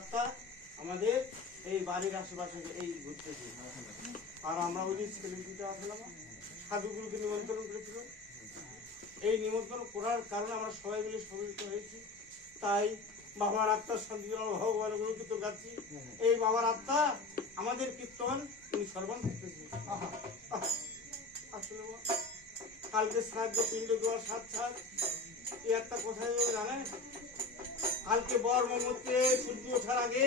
আত্মা আমাদের এই বাড়ির আশেপাশে এই ঘুরতেছে আর আমরা ওই ছেলে আছে না সাধুগুলোকে নিমন্ত্রণ করেছিল এই নিমন্ত্রণ করার কারণে আমরা সবাই মিলে সম্মিলিত হয়েছি। তাই বাবার আত্মার শান্তি ভগবানেরগুলো কীর্তন গাচ্ছি এই বাবার আত্মা আমাদের কীর্তন তিনি সর্বান করতেছে। আসলে কালকে শ্রাদ্ধ পিণ্ড দেওয়ার সাত সাত। এই একটা কোথায় জানেন? কালকে বর মমত্রে সূর্য ওঠার আগে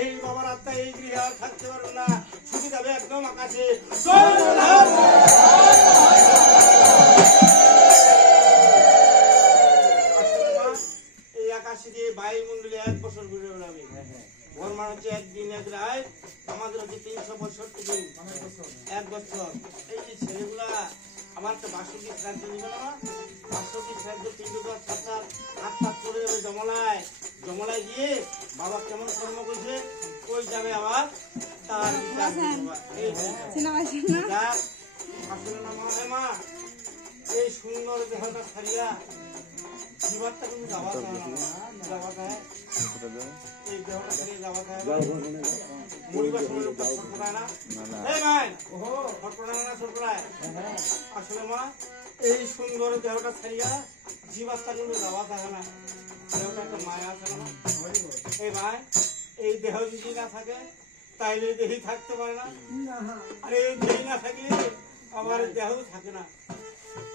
এই বাবার আত্মা এই গৃহে আর থাকতে পারবে না। ছুটে যাবে একদম আকাশে। এই আকাশে যে বায়ুমণ্ডলে এক বছর ঘুরে বেড়াবে। বর্মার হচ্ছে একদিন এক রায় আমাদের হচ্ছে তিনশো বছর দিন। এক বছর। এই যে ছেলেগুলা আমার তো বাসন্তী শ্রাদ্ধ নিবে না বাসন্তী শ্রাদ্ধ পিণ্ড সাথে সাথে হাত পাত চলে যাবে জমলায়। জমলায় গিয়ে বাবা কেমন কর্ম করছে কই যাবে আবার? তার বিচার করবে। এই হচ্ছে। সিনেমা না যাক, আসলে না মা হে মা। এই সুন্দর দেহটা ছাড়িয়া আসলে মা এই সুন্দর দেহটা ছাড়িয়া জীবাত্মা কিন্তু যাওয়া যায় না দেহটা একটা মায়া আছে না এই ভাই এই দেহ যদি না থাকে, তাইলে দেহি থাকতে পারে না। আর এই দেহি না থাকলে আমার দেহ থাকে না।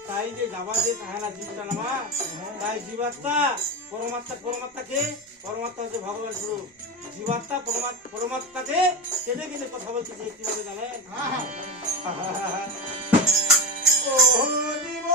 তাই যে যাবা যে তাহা না জীবটা না মা তাই জীবাত্মা পরমাত্মা পরমাত্মাকে পরমাত্মা হচ্ছে ভগবান স্বরূপ। জীবাত্মা পরমাত্মা পরমাত্মাকে কেঁদে কেঁদে কথা বলতেছে কীভাবে জানেন? ও জীব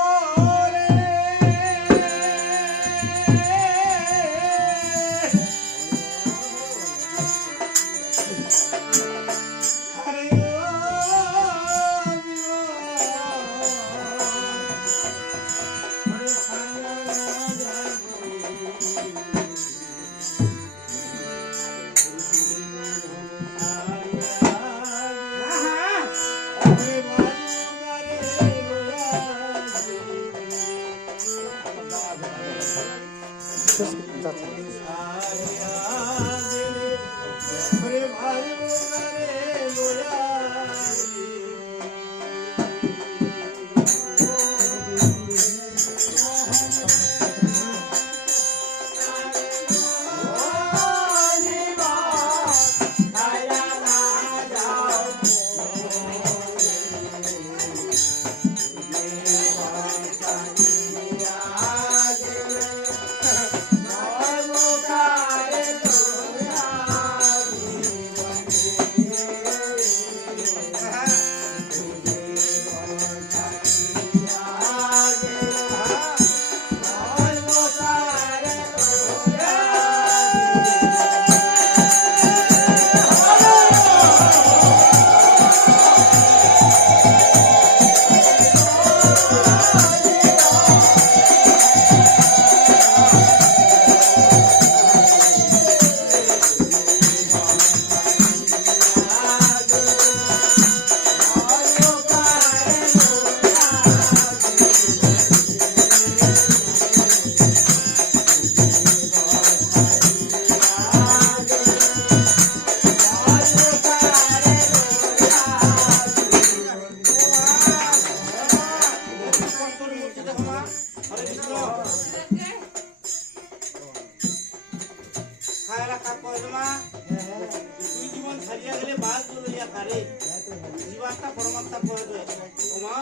জীবাত্মা পরমাত্মা করে দেয় ওমা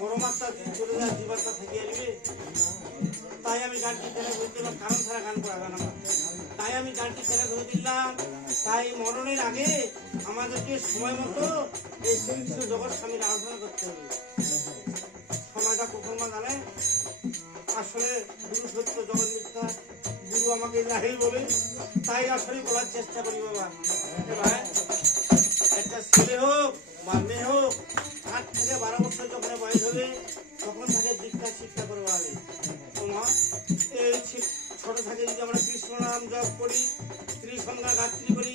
পরমাত্মা চলে যায় জীবাত্মা থেকে তাই আমি গানটি ছেড়ে বলতে দিলাম কারণ ছাড়া গান করা গান তাই আমি গানটি ছেড়ে ধরে দিলাম তাই মরণের আগে আমাদেরকে সময় মতো এই জগৎ স্বামীর আরাধনা করতে হবে। সময়টা কখন মা জানে, আসলে গুরু সত্য জগৎ মিথ্যা, গুরু আমাকে নাহি বলে, তাই আসলে বলার চেষ্টা করি বাবা। ভাই, একটা ছেলে হোক, বা মেয়ে হোক, আট থেকে বারো বছর যখন বয়স হবে, তখন তাকে দীক্ষা শিক্ষা করব আগে তোমার এই ছোট থেকে যদি আমরা কৃষ্ণ নাম জপ করি, ত্রিসংখ্যা গাত্রী করি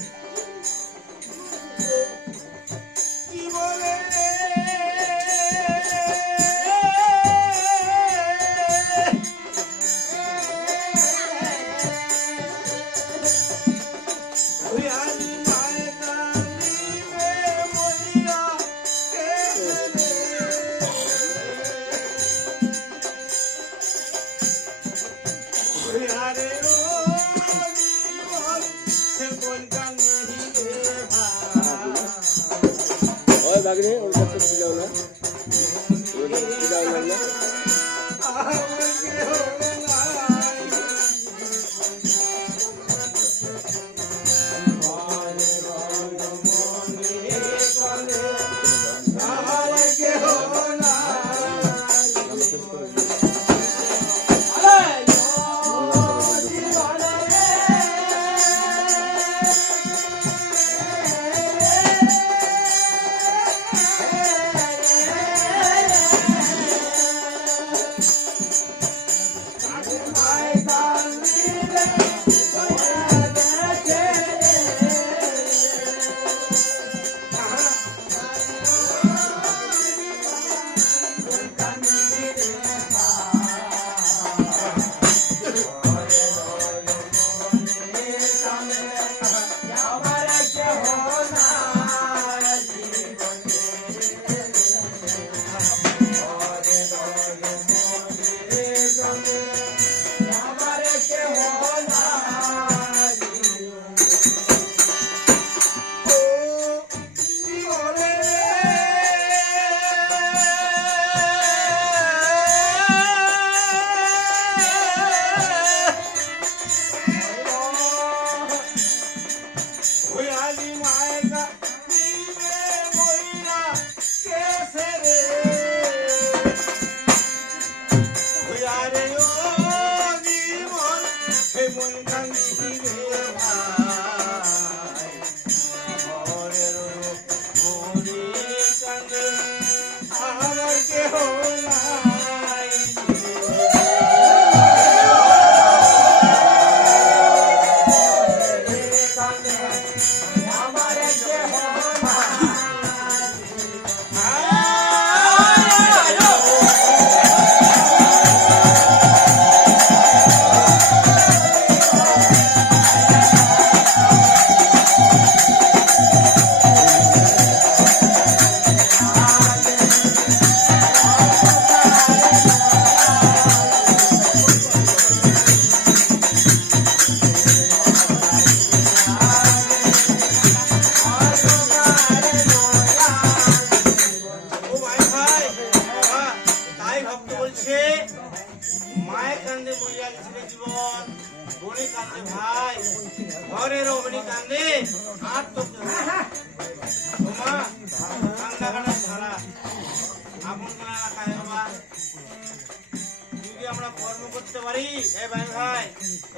পারি? এ ভাই ভাই,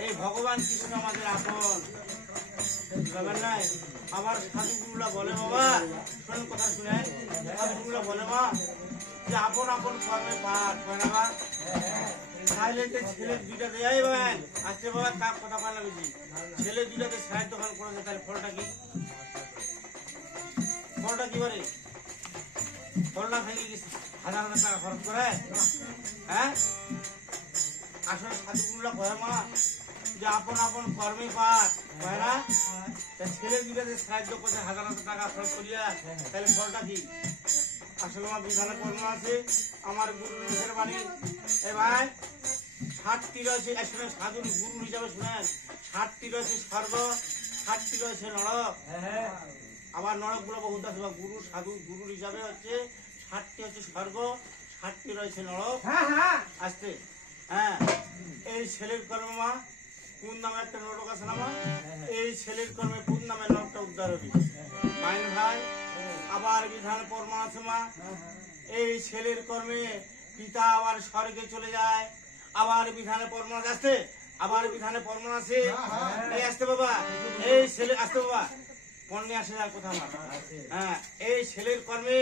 এই ভগবান কৃষ্ণ আমাদের আপন। ব্যাপার নাই। আমার সাধু বলে বাবা, শোনেন কথা শুনে সাধু বলে মা যে আপন আপন কর্মে পাঠ হয় না বা সাইলেন্টে ছেলে দুইটা দেয়। ভাই আজকে বাবা কাপ কথা পালা বেশি? ছেলে দুইটাতে সাহেব দোকান করেছে, তাহলে ফলটা কি? ফলটা কি করে ফল না খাইলে কি হাজার হাজার টাকা খরচ করে। হ্যাঁ? আসলে সাধু গুরুরা কয় মা। যে আপন আপন কর্মে পাঠ হয় ছেলে দুটাতে সাহায্য করছে হাজার হাজার টাকা খরচ করিয়া তাহলে ফলটা কি? আসলে আমার বিধানে কর্ম আছে আমার গুরু নিজের বাড়ি। এ ভাই ষাটটি রয়েছে আসলে সাধুর গুরু হিসাবে শুনেন। ষাটটি রয়েছে স্বর্গ ষাটটি রয়েছে নরক। আবার নরকগুলো বহুত আছে গুরু সাধু গুরু হিসাবে হচ্ছে ষাটটি হচ্ছে স্বর্গ ষাটটি রয়েছে নরক। আসতে হ্যাঁ এই ছেলের কর্মে মা, কোন নামে একটা নরক আছে না মা? এই ছেলের কর্মে কোন নামে নরকটা উদ্ধার হবে? মাইন ভাই, আবার বিধান পরমা আছে মা। এই ছেলের কর্মে পিতা আবার স্বর্গে চলে যায়। আবার বিধানে পরমা আসতে আবার বিধানে পরমা আছে। এই আসতে বাবা, এই ছেলে, আসতে বাবা। পণ্যে আসে যার কথা আমার হ্যাঁ এই ছেলের কর্মে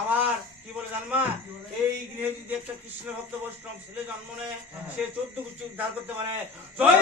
আবার কি বলে জানমা এই গৃহে যদি একটা কৃষ্ণ ভক্ত বৈষ্ণব ছেলে জন্ম নেয় সে চোদ্দ কুষ্টি উদ্ধার করতে পারে। জয়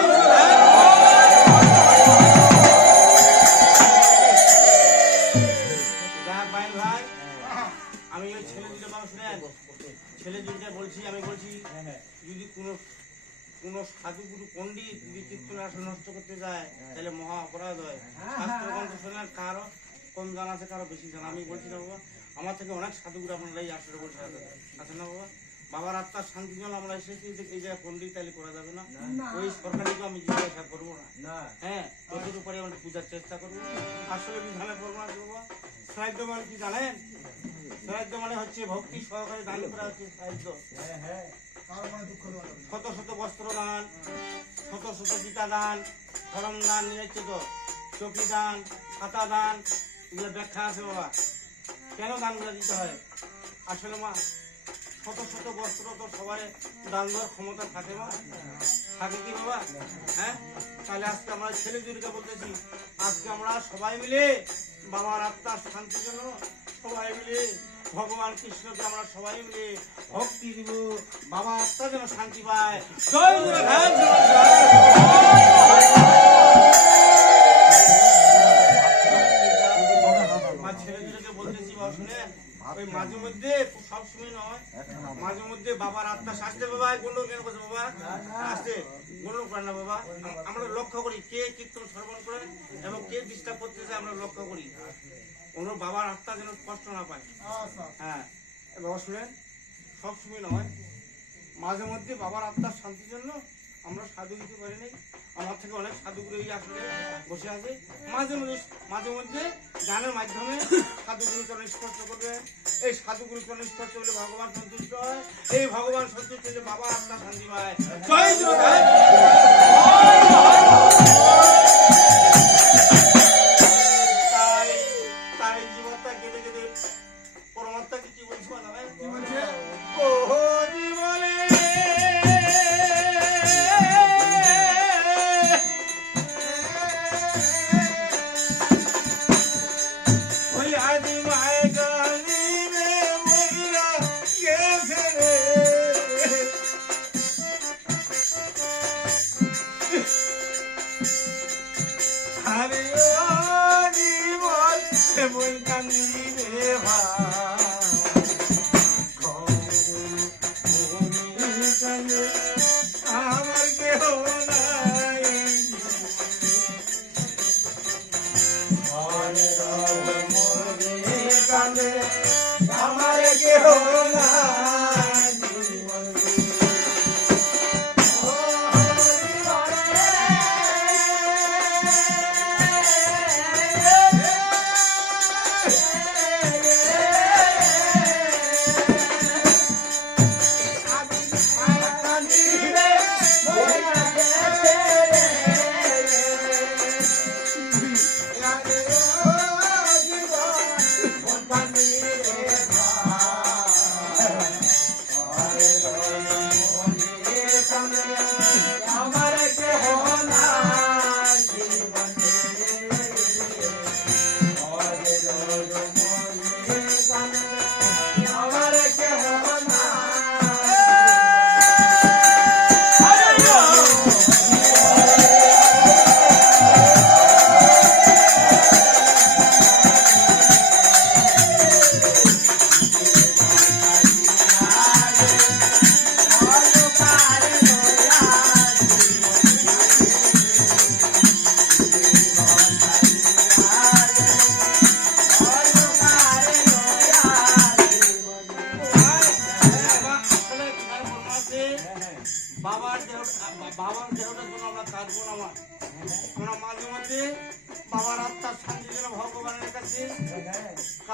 থেকে অনেক সাধুগুরু আপনারা এই আসরে বসে আছে আছে না বাবা বাবার আত্মার শান্তির জন্য আমরা এসেছি যে এই জায়গায় পণ্ডিত তাহলে করা যাবে না। ওই সরকারিকে আমি জিজ্ঞাসা করব না। হ্যাঁ যতটুকু পারি আমরা পূজার চেষ্টা করব। আসলে বিধানে করব না করব সাহিত্য মানে কি জানেন? সাহিত্য মানে হচ্ছে ভক্তি সহকারে দান করা হচ্ছে সাহিত্য শত শত বস্ত্র দান শত শত পিতা দান ধরম দান নিয়েছে তো। চকি দান খাতা দান এগুলো ব্যাখ্যা আছে বাবা। কেন দান দানগুলো দিতে হয়? আসলে মা, শত শত বস্ত্র তো সবাই দান দেওয়ার ক্ষমতা থাকে মা। থাকে কি বাবা? হ্যাঁ? তাহলে আজকে আমরা ছেলে দুর্গা বলতেছি, আজকে আমরা সবাই মিলে বাবার আত্মার শান্তির জন্য সবাই মিলে ভগবান কৃষ্ণকে আমরা সবাই মিলে ভক্তি দিব। বাবা আত্মা যেন শান্তি পায়। জয় জয় ওই মাঝে মধ্যে সব সময় নয়। মাঝে মধ্যে বাবার আত্মা শাস্তে বাবা গুন্ডন কেন করছে বাবা? আসতে গুন্ডন করে না বাবা? আমরা লক্ষ্য করি কে কীর্তন শ্রবণ করে এবং কে ডিস্টার্ব করতেছে আমরা লক্ষ্য করি। কোনো বাবার আত্মা যেন কষ্ট না পায়। হ্যাঁ বাবা শুনেন, সব সময় নয়। মাঝে মধ্যে বাবার আত্মার শান্তির জন্য আমরা সাধু দিতে পারি নাই। আমার থেকে অনেক সাধুগুলো এই আসলে বসে আছে। মাঝে মধ্যে মাঝে মধ্যে গানের মাধ্যমে সাধুগুরু চরণ স্পর্শ করবে। এই সাধুগুরু চরণ স্পর্শ করলে ভগবান সন্তুষ্ট হয়। এই ভগবান সন্তুষ্ট হলে বাবা আপনার শান্তি পায়। জয় জগন্নাথ।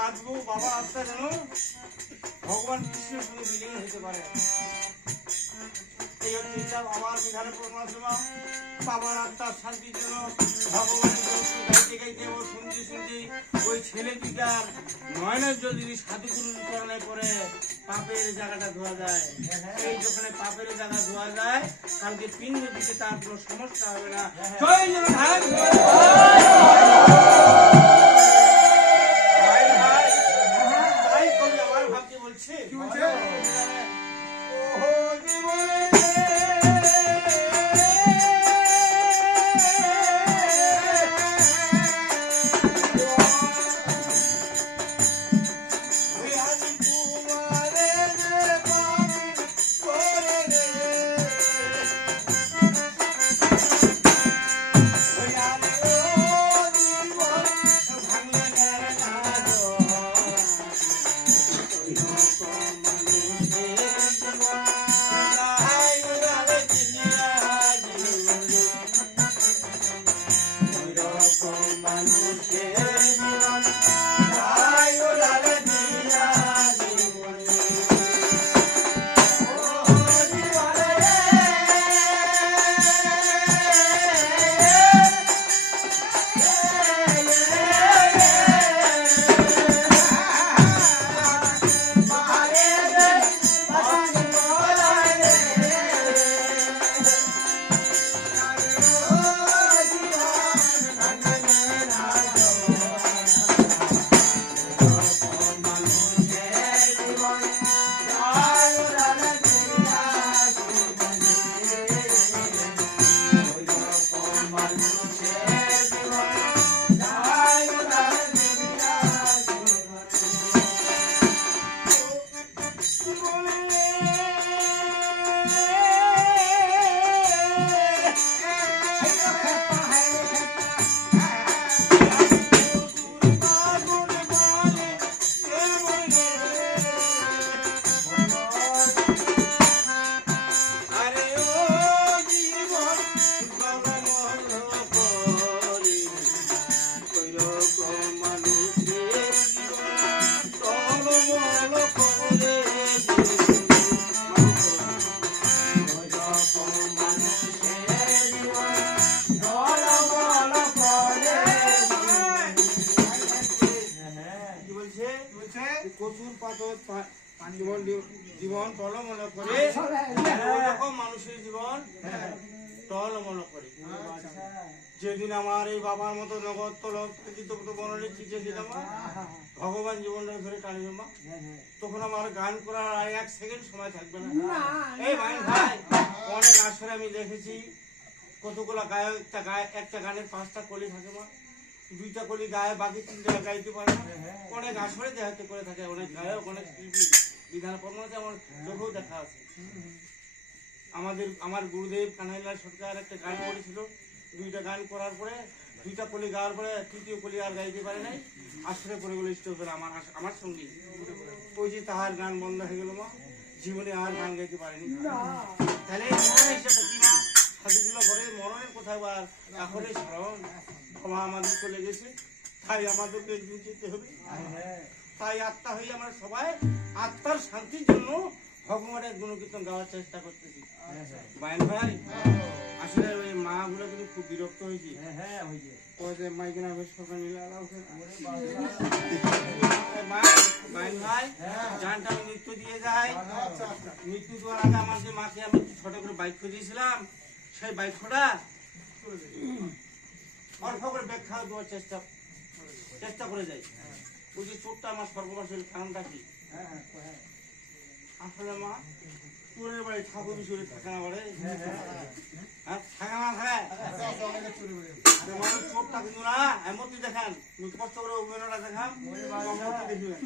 কাঁদবো বাবার আত্মা যেন ভগবান কৃষ্ণের সঙ্গে বিলীন হতে পারে। এই হচ্ছে বিধানের প্রমাণ বাবার আত্মার শান্তির জন্য ভগবানের গাইতে গাইতে ও শুনতে শুনতে ওই ছেলে দুটার নয়নের যদি পাপের জায়গাটা ধোয়া যায়। এই যখন পাপের জায়গা ধোয়া যায়, কালকে পিণ্ড দিতে তার কোনো সমস্যা হবে না। জয় জগন্নাথ। জীবন জীবন টলমল করে। মানুষের জীবন টলমল করে। যেদিন আমার এই বাবার মতো নগদ তলব বনলে চিঠে দিলাম ভগবান জীবনটা ধরে টানি মা তখন আমার গান করার আর এক সেকেন্ড সময় থাকবে না। এই ভাই ভাই অনেক আসরে আমি দেখেছি কতগুলো গায়ক একটা গায়ে একটা গানের পাঁচটা কলি থাকে মা। দুইটা কলি গায়ে বাকি তিনটা গাইতে পারে না। অনেক আসরে দেখাতে করে থাকে অনেক গায়ক অনেক শিল্পী বিধান কর্মতে আমার চোখেও দেখা আছে। আমাদের আমার গুরুদেব কানাইলাল সরকার একটা গান করেছিল। দুইটা গান করার পরে দুইটা কলি গাওয়ার পরে তৃতীয় কলি আর গাইতে পারে নাই। আশ্রয় পড়ে গেলো স্টোভের আমার আমার সঙ্গে। ওই যে তাহার গান বন্ধ হয়ে গেল মা জীবনে আর গান গাইতে পারেনি। তাহলে কি মা? সাধুগুলো ঘরে মরণের কোথাও আর এখনই স্মরণ। ক্ষমা আমাদের চলে গেছে। তাই আমাদেরকে একদিন যেতে হবে। তাই আত্মা হয়ে আমরা সবাই আত্মার শান্তির জন্য ভগবানের গুণকীর্তন গাওয়ার চেষ্টা করতেছি। বাইন ভাই, আসলে ওই মা গুলো কিন্তু খুব বিরক্ত হয়েছি। যে মাইকেনা বেশ সকাল বাইন ভাই গানটা আমি নৃত্য দিয়ে যাই। মৃত্যু দেওয়ার আগে আমার যে মাকে আমি ছোট করে বাইক দিয়েছিলাম সেই বাইকটা অল্প করে ব্যাখ্যা দেওয়ার চেষ্টা চেষ্টা করে যাই। ওই যে চোটটা আমার সর্বনাশের কারণটা কি? আসলে মা চোরের বাড়ি ঠাকুর চুরি থাকে না বাড়ি হ্যাঁ থাকে না থাকে। মানুষ চোরটা কিন্তু না এমনটি দেখান। কষ্ট করে অভিনয়টা দেখান দেখিবেন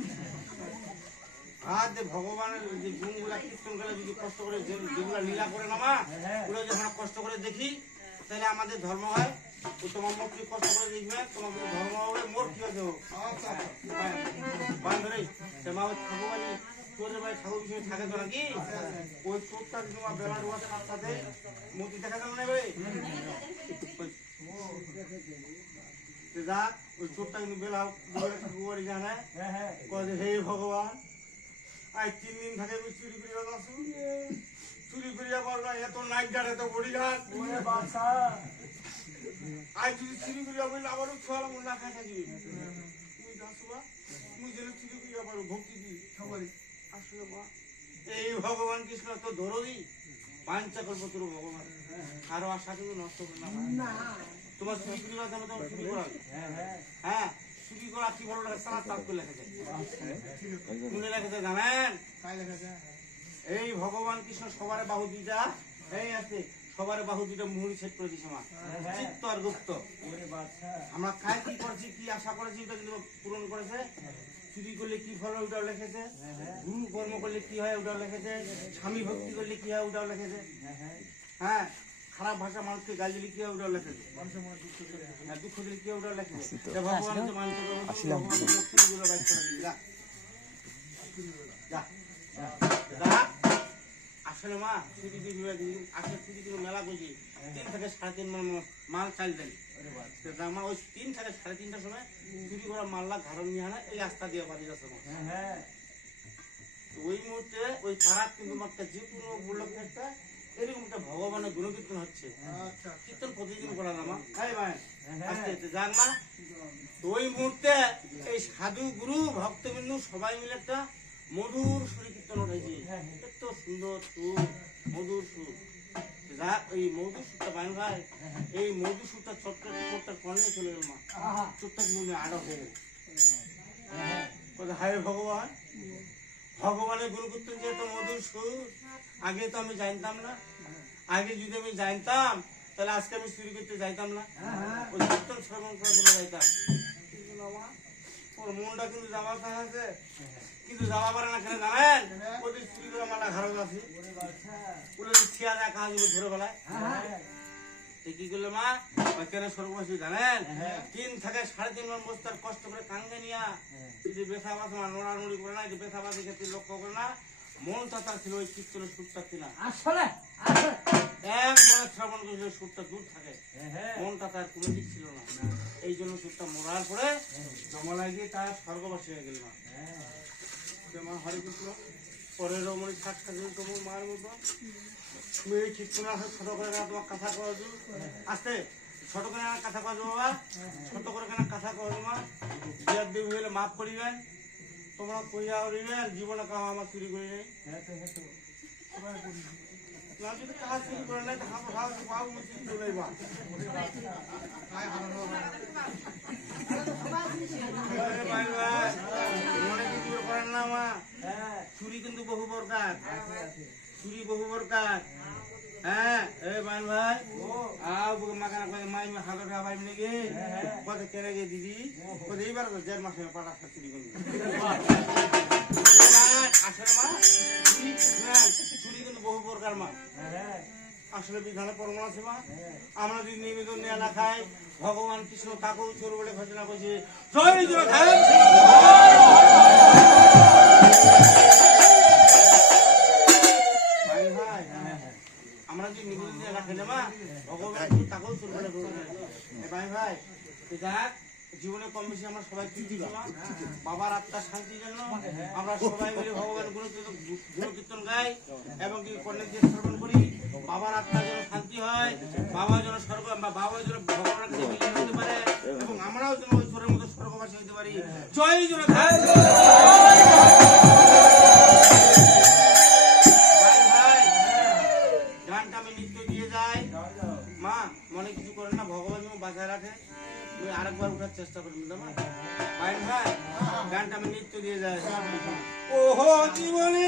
আর যে ভগবানের যে গুণগুলা কীর্তন করে যদি কষ্ট করে যেগুলা লীলা করে না মা ওগুলো যখন কষ্ট করে দেখি তাহলে আমাদের ধর্ম হয়। তোমার বাড়ি ঠাকুর তো কিন্তু বেলা ডোবাতে ঠাকুরবাড়ি জানে কয়ে হে ভগবান আজ তিন দিন থাকে চুরি করে চুরি করে যাবার এত নাইট গার্ড, এত বডি গার্ড আজ যদি চুরি করে যাব আবারও ছোয়ালা মন না খাই থাকবি তুমি যাসু তুমি যেন চুরি করে যাবার ভক্তি দি আসলে বা এই ভগবান কৃষ্ণ তো ধরোই পাঞ্চা কল্প তোর ভগবান। কারও আশা কিন্তু নষ্ট করে না। তোমার চুরি করে যাবে তোমার চুরি করা হ্যাঁ চুরি করা কি বড় লাগে? সারা তাপ করে লেখা যায়। কোনে লেখা যায় জানেন? এই ভগবান কৃষ্ণ সবার বাহু দুইটা এই আছে। সবার বাহু দুইটা মুহুরি সেট করে দিছে মা। চিত্ত আর গুপ্ত আমরা কায় কি করছি কি আশা করেছি ওটা কিন্তু পূরণ করেছে। চুরি করলে কি ফল ওটাও লিখেছে। গুরু কর্ম করলে কি হয় ওটাও লিখেছে। স্বামী ভক্তি করলে কি হয় ওটাও লিখেছে। হ্যাঁ খারাপ ভাষা মানুষকে গালি দিলে কি হয় ওটাও লিখেছে। হ্যাঁ, দুঃখ দিলে কি হয় ওটাও লিখেছে। ভগবান তো মানতে পারব ভগবান মুক্তি দিল বাইক করে দিল যা। যা। যা। আসলে মা দিবি আসলে দিবি মেলা বুঝি তিন থেকে সাড়ে তিন মন মাল চাল জামা ওই তিন থেকে সাড়ে তিনটার সময় চুরি করা মাল্লা নিয়ে আনে এই রাস্তা দিয়ে বাড়ি যাচ্ছে মা। ওই মুহূর্তে ওই কিন্তু মাত্র যে কোনো উপলক্ষে একটা এরকম একটা ভগবানের গুণকীর্তন হচ্ছে। কীর্তন প্রতিদিন করা না মা। তাই ভাই ওই মুহূর্তে এই সাধু গুরু ভক্তবিন্দু সবাই মিলে একটা মধুর সুরে কীর্তন উঠেছে এত সুন্দর সুর মধুর সুর। যা এই মধুর সুরটা বাইন ভাই এই মধুর সুরটা ছোট্ট ছোট্ট কর্ণে চলে গেল মা। ছোট্ট মনে আড়া হয়ে গেল। হায় ভগবান। ভগবানের গুরুকুত্তন যে এত মধুর সুর আগে তো আমি জানতাম না। আগে যদি আমি জানতাম তাহলে আজকে আমি চুরি করতে যাইতাম না। ওই কীর্তন শ্রবণ করে চলে যাইতাম। ওর মনটা কিন্তু যাওয়া আছে। কিন্তু যাওয়া পারে না কেন জানেন? চুরি করে মালা ঘাড়ত আছে। ওগুলো থিয়া যায় কাজ ধরে বেলায় কি করল মা? কেন স্বর্গবাসী জানেন? তিন থেকে সাড়ে তিন মান বস্তার কষ্ট করে কাঙ্গে নিয়া যদি বেসাবাস মা নোড়ানুড়ি করে না যে বেসাবাসী ক্ষেত্রে লক্ষ্য করে না মনটা তার ছিল ওই কীর্তনের সুরটা ছিল। আসলে আসলে। এক মনে শ্রবণ করেছিল সুরটা দূর থাকে। মনটা তার কোনো দিক ছিল না। এই জন্য সুরটা মরার পরে জমা লাগিয়ে তার স্বর্গবাসী হয়ে গেল মা। যে মা হরে কৃষ্ণ পরের রমণী সাক্ষাৎ দিল তোমার মার মতো। মেয়ে ঠিক করে আসো ছোট করে কেন তোমার কথা দু আস্তে, ছোট করে কেন কথা কওয়া বাবা? ছোট করে কেন কথা কওয়া মা? বিয়ার দেবী হলে মাফ করিবেন তোমরা কইয়া করিবেন জীবনে কাহ আমার চুরি করি নাই করে আরে কিন্তু বহু বহু হ্যাঁ এ বাইন ভাই, আও বুকে মাকানা কই মাই মা হাগর গা ভাই নেগে কত কেনে গে দিদি কত এইবার তো দেড় মাসে পাটা চুরি কিন্তু বহু প্রকার মা। আসলে বিধানে পরমা আছে মা। আমরা যদি নিয়মিত নেয়া না খাই, ভগবান কৃষ্ণ তাকেও চোর বলে ঘোষণা করছে। না মা। ভগবান তাকেও ভাই ভাই এ জীবনে কম বেশি আমরা সবাই মা? বাবার আত্মার শান্তির জন্য আমরা সবাই মিলে ভগবান গুণকীর্তন গুণকীর্তন গাই এবং কি দিয়ে শ্রবণ করি। বাবার আত্মার যেন শান্তি হয় বাবা যেন স্বর্গ বা বাবা যেন ভগবানের কাছে বিলীন হতে পারে এবং আমরাও যেন ওই চোরের মতো স্বর্গবাসী হতে পারি। জয় জয় আরেকবার উঠার চেষ্টা করবেন তো মা? ভাই ভাই, গানটা আমি নিত্য দিয়ে যাই ওহো, জীবনে